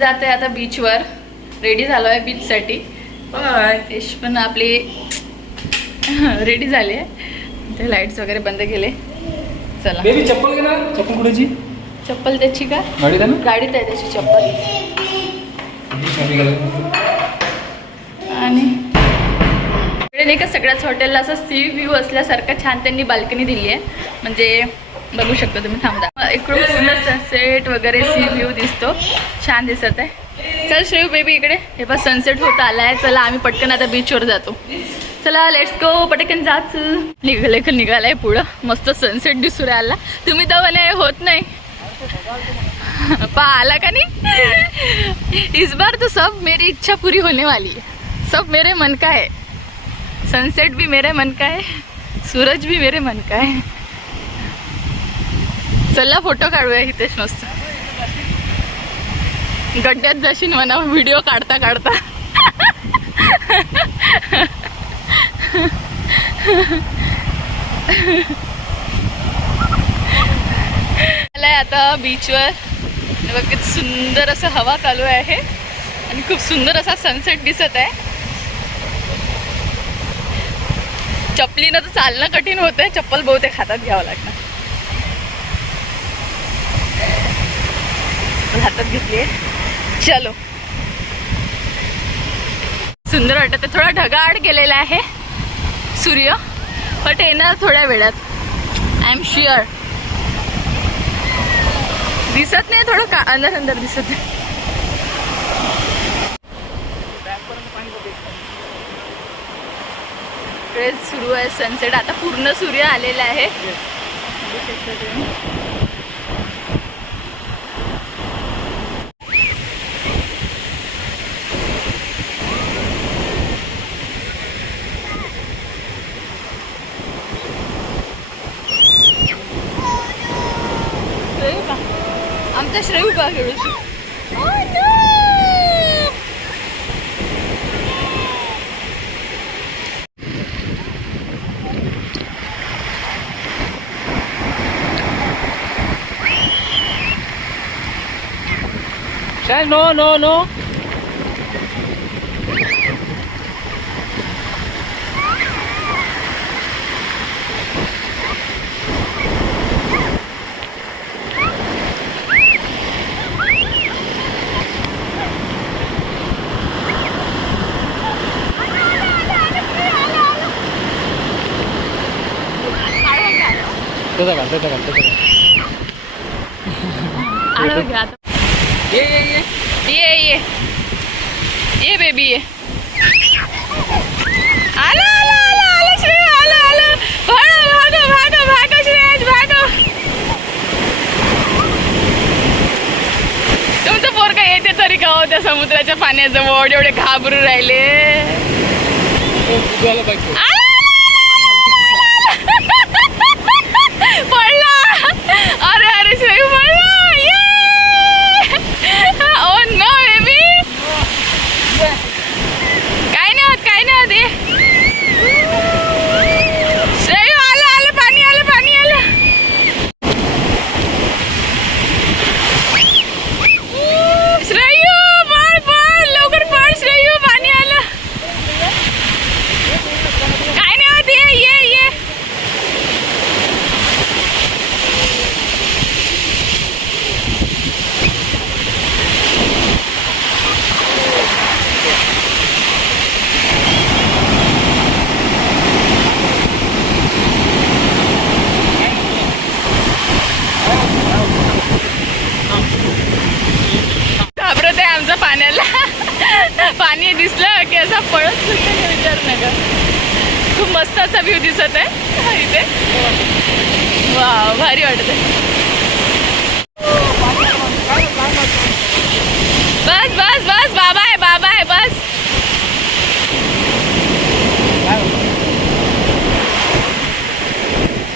जाते आता बीचवर रेडी झालो आहे बीचसाठी यश पण आपले रेडी झाले ते लाईट्स वगैरे बंद केले. चला. बेबी चप्पल घे ना. चप्पल कुठेची चप्पल त्याची का? गाडीत आहे ना? गाडीत आहे त्याची चप्पल. आणि नाही का सगळ्याच हॉटेलला असं सी व्ह्यू असल्यासारखं छान त्यांनी बाल्कनी दिली आहे. म्हणजे बघू शकता तुम्ही थांबता इकडून पूर्ण सनसेट वगैरे सी व्ह्यू दिसतो. छान दिसत आहे. चल श्रेयू बेबी इकडे. हे पण सनसेट होत आलाय. चला आम्ही पटकन आता बीचवर जातो. चला लेट्स गो पटकन जाच निघाले का निघालाय पुढं. मस्त सनसेट दिसू राहिला. तुम्ही तर म्हणे होत नाही. पा आला का नहीं? इस बार तो सब मेरी इच्छा पूरी होने वाली है. सब मेरे मन का है. सनसेट भी मेरे मन का है. सूरज भी मेरे मन का है. चला फोटो काढूया इथेच मस्त. गड्ड्यात जाशील म्हणा व्हिडिओ काढता काढता. आलाय आता बीचवर बघ किती सुंदर असं हवा चालू आहे आणि खूप सुंदर असा सनसेट दिसत आहे. चपलीनं तर चालणं कठीण होतंय चप्पल बहुतेक हातात घ्यावं लागणार. हातात घेतली चलो. सुंदर वाटत थोडा ढगाळ गेलेला आहे सूर्य बट येणार थोड्या वेळात आय एम शुअर दिसत नाही थोडं का अंदर अंदर दिसत नाही. सुरू आहे सनसेट आता पूर्ण सूर्य आलेला आहे बघू शकता तुम्ही. श्रेयू का आमचा श्रेयू का खेळू काय नो नो त्याचा घाल त्याचा घाल त्याचा ये ये ये ये ये ये बेबी ये आलं आलं आलं आलं श्रेय आलं आलं भाग भाग भाग भाग श्रेयस भाग तुमचं पोरग येते तरी का हो त्या समुद्राच्या पाण्याजवळ? एवढे घाबरू राहिले. आलं! पडला अरे अरे श्रेयू पडला ये ओ नो बेबी काय नाही होत काय नाही होत ये श्रेयू आलं आलं पाणी आलं पाणी आलं श्रेयू पळ पळ लवकर पळ श्रेयू पाणी आलं काय नाही होत ये ये ये घाबरत आहे आमचं पाण्याला. पाणी दिसलं की असं पळत सुटतं विचार नका खूप मस्त असा व्ह्यू दिसत आहे. इथे. वा भारी वाटत बस बस बस बाबा आहे बाबा आहे बस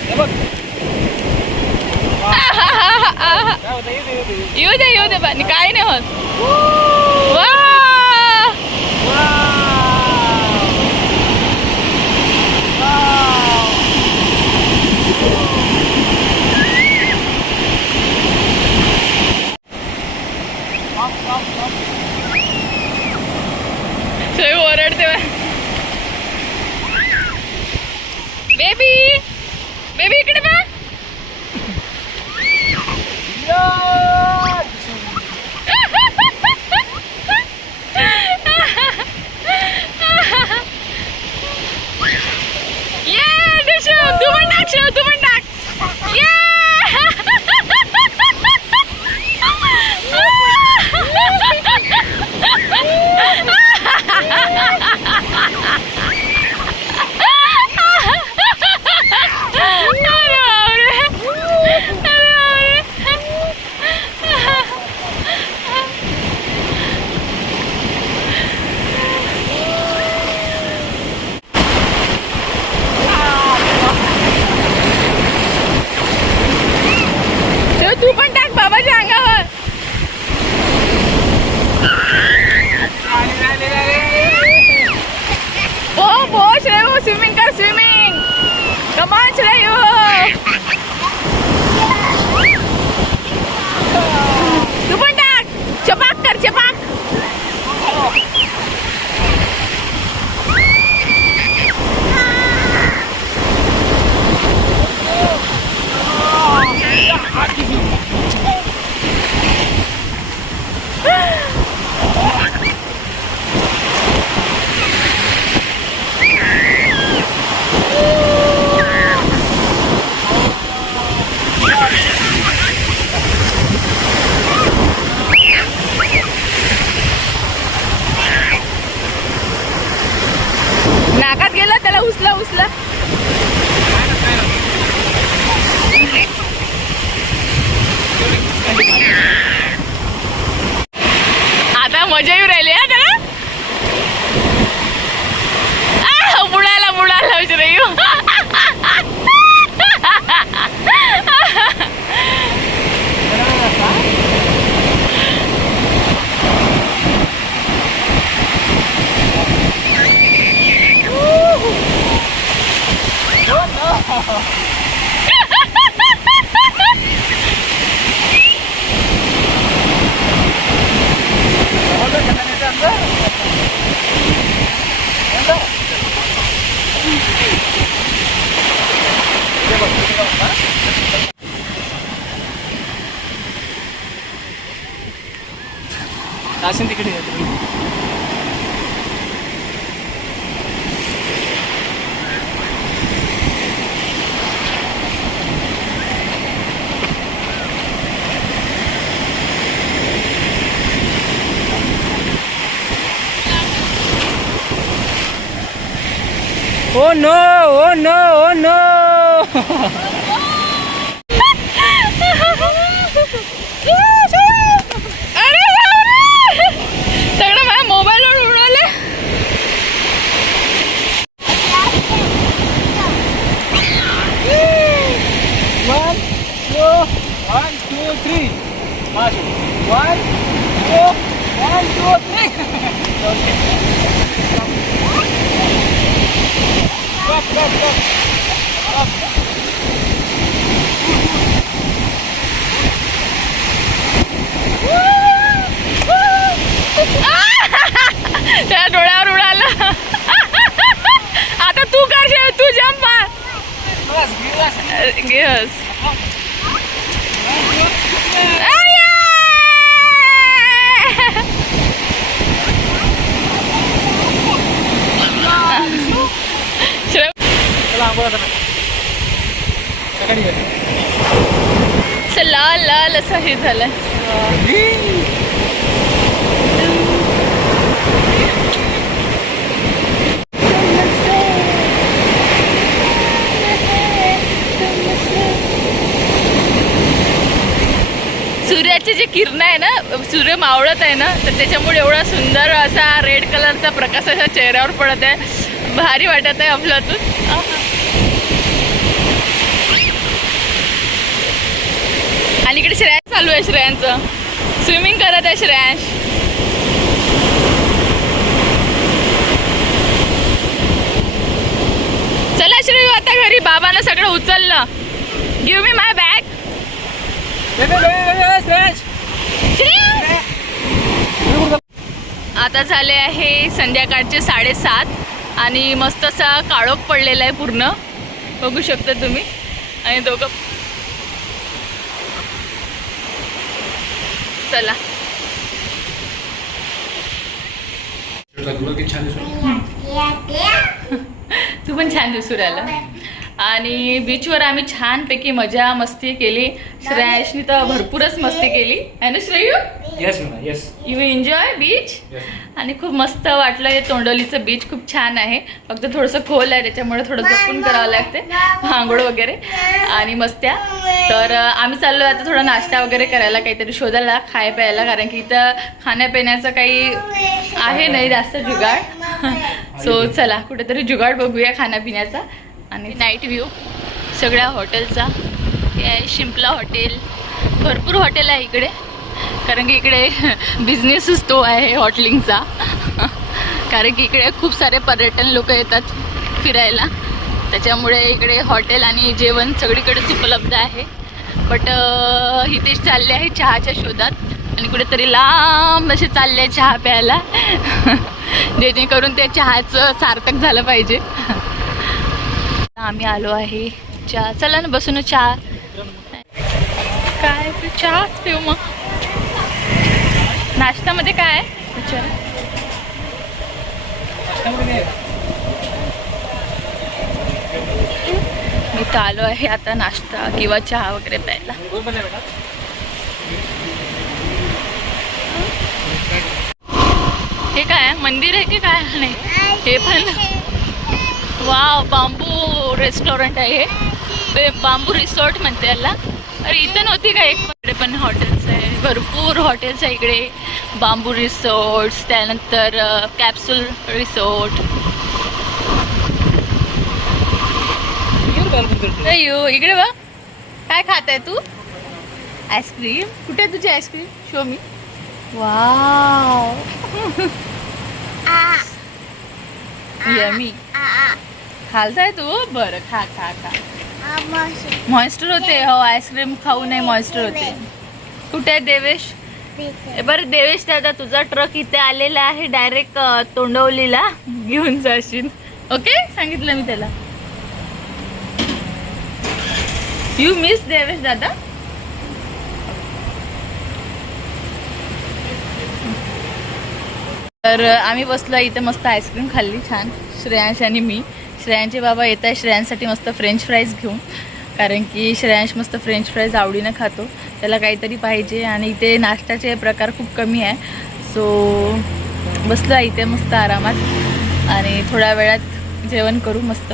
हे बघ आहाहाहा. काय होतं ये दे ये दे येऊ दे येऊ दे पाणी काय नाही होत. वा. ओरडते बेबी ಕಾಸಿನ ಟಿಕೆಟ್ ಇದೆ Oh no, oh no, oh no! त्या डोळ्यावर उडालं. आता तू कर शेव तू जम्प. घेस चला आंघोळ करा. सकाळी ये. लाल लाल असं हे झालंय. सूर्याचे जे किरण आहे ना सूर्य मावळत आहे ना तर त्याच्यामुळे एवढा सुंदर असा रेड कलरचा प्रकाश असा चेहऱ्यावर पडत आहे. भारी वाटत आहे आपल्यातून. आहा. आणि इकडे श्रेयांश चालू आहे श्रेयांचं? स्विमिंग करत आहे श्रेयांश. चला श्रेयू आता घरी बाबानं सगळं उचललं. गिव्ह मी माय बॅग आता झाले आहे संध्याकाळचे साडेसात आणि मस्त असा काळोख पडलेला आहे पूर्ण. बघू शकता तुम्ही. आणि दोघं चला. तू पण छान दिसू राहिला. आणि बीचवर आम्ही छानपैकी मजा मस्ती केली. श्रेयाशनी तर भरपूरच मस्ती केली. आहे ना Shreyu? Yes yes you enjoy beach आणि खूप मस्त वाटलं हे तोंडोलीचं बीच खूप छान आहे. फक्त थोडंसं खोल आहे त्याच्यामुळे थोडं जपून करावं लागते. आंघोळ वगैरे. आणि मस्त्या. तर आम्ही चाललो आता थोडा नाश्ता वगैरे करायला काहीतरी शोधायला खाय प्यायला कारण की इथं खाण्यापिण्याचं काही आहे नाही जास्त जुगाड. सो चला कुठेतरी जुगाड बघूया खाण्यापिण्याचा. आणि नाईट व्ह्यू सगळ्या हॉटेलचा हे आहे शिंपला हॉटेल भरपूर हॉटेल आहे इकडे. कारण की इकडे बिझनेसच तो आहे हॉटेलिंगचा कारण की इकडे खूप सारे पर्यटन लोक येतात फिरायला. त्याच्यामुळे इकडे हॉटेल आणि जेवण सगळीकडेच उपलब्ध आहे. बट हितेश चालले आहे चहाच्या शोधात. आणि कुठेतरी लांब असे चालले आहे चहा प्यायला. जेणेकरून त्या चहाचं सार्थक झालं पाहिजे. आम्ही आलो आहे चहा चला ना बसून चहा. काय तू चहाच पिऊ मग. नाश्त्यामध्ये काय? आहे मी तर आलो आहे आता नाश्ता किंवा चहा वगैरे प्यायला. हे काय? मंदिर आहे की काय? नाही. हे पण वा बांबू रेस्टॉरंट आहे हे. ते बांबू रिसॉर्ट म्हणते याला. अरे इथं नव्हती का एक? इकडे पण हॉटेल्स आहे. भरपूर हॉटेल्स आहे इकडे. बांबू रिसॉर्ट्स त्यानंतर कॅप्सूल रिसॉर्ट अयो इकडे बघ. काय खात आहे तू? आईस्क्रीम कुठे आहे तुझी ice cream show me wow yummy खालताय तू? बरं खा खा खा. मॉइस्टर होते. हो आईस्क्रीम खाऊ नये मॉइस्टर होते. कुठे आहे देवेश? बरं देवेश दादा तुझा ट्रक इथे आलेला आहे. डायरेक्ट तोंडवलीला घेऊन जाशील. ओके सांगितलं मी त्याला. यू मिस देवेश दादा? तर आम्ही बसलो इथे मस्त आईस्क्रीम खाल्ली छान. श्रेयांश आणि मी. श्रेयांचे बाबा येत आहे श्रेयांसाठी मस्त फ्रेंच फ्राईज घेऊन. कारण की श्रेयांश मस्त फ्रेंच फ्राईज आवडीनं खातो. त्याला काहीतरी पाहिजे आणि इथे नाश्त्याचे प्रकार खूप कमी आहे. सो बसलो आहे इथे मस्त आरामात. आणि थोड्या वेळात जेवण करू मस्त.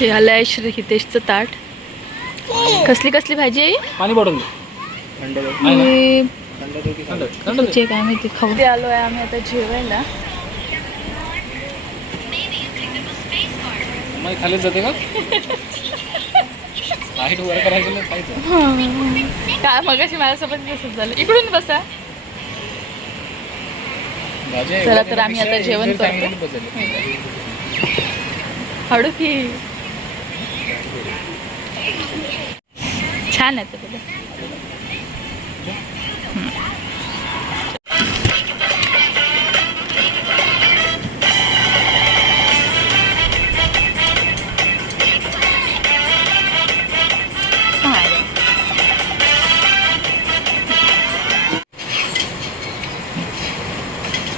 हे आलं आहे श्री हितेशचं ताट. कसली कसली भाजी आहे? ही? पाणी बॉटल जे काय माहिती खाऊ ते आलो आहे आम्ही आता जेवायला. खाली जाते का? लाइट वर करायचं नाही काय मगाशी माझ्यासोबत तसंच झालं. इकडून बसा. चला तर आम्ही आता जेवण करतो. हळू की. छान आहे ते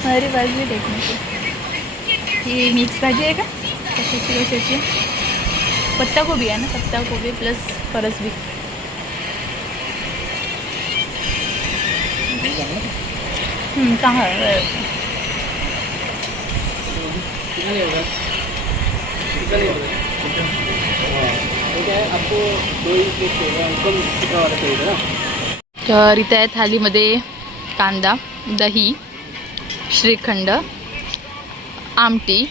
अरे बाजू ही मिक्स भाजी आहे का कशाची कशाची पत्ता कोबी आहे ना? पत्ता कोबी प्लस परसबी हम्म, तर इथे आहे थालीमध्ये कांदा दही श्रीखंड आमटी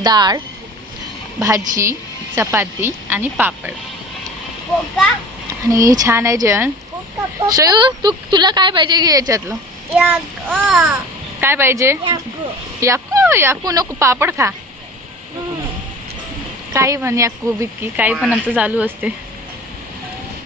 डाळ भाजी चपाती आणि पापड. आणि छान आहे जेवण. श्रेयू तू तुला काय पाहिजे घे याच्यातलं? काय पाहिजे? याकू याकू नको पापड खा. काही पण या बिक्की काही पण आमचं चालू असते.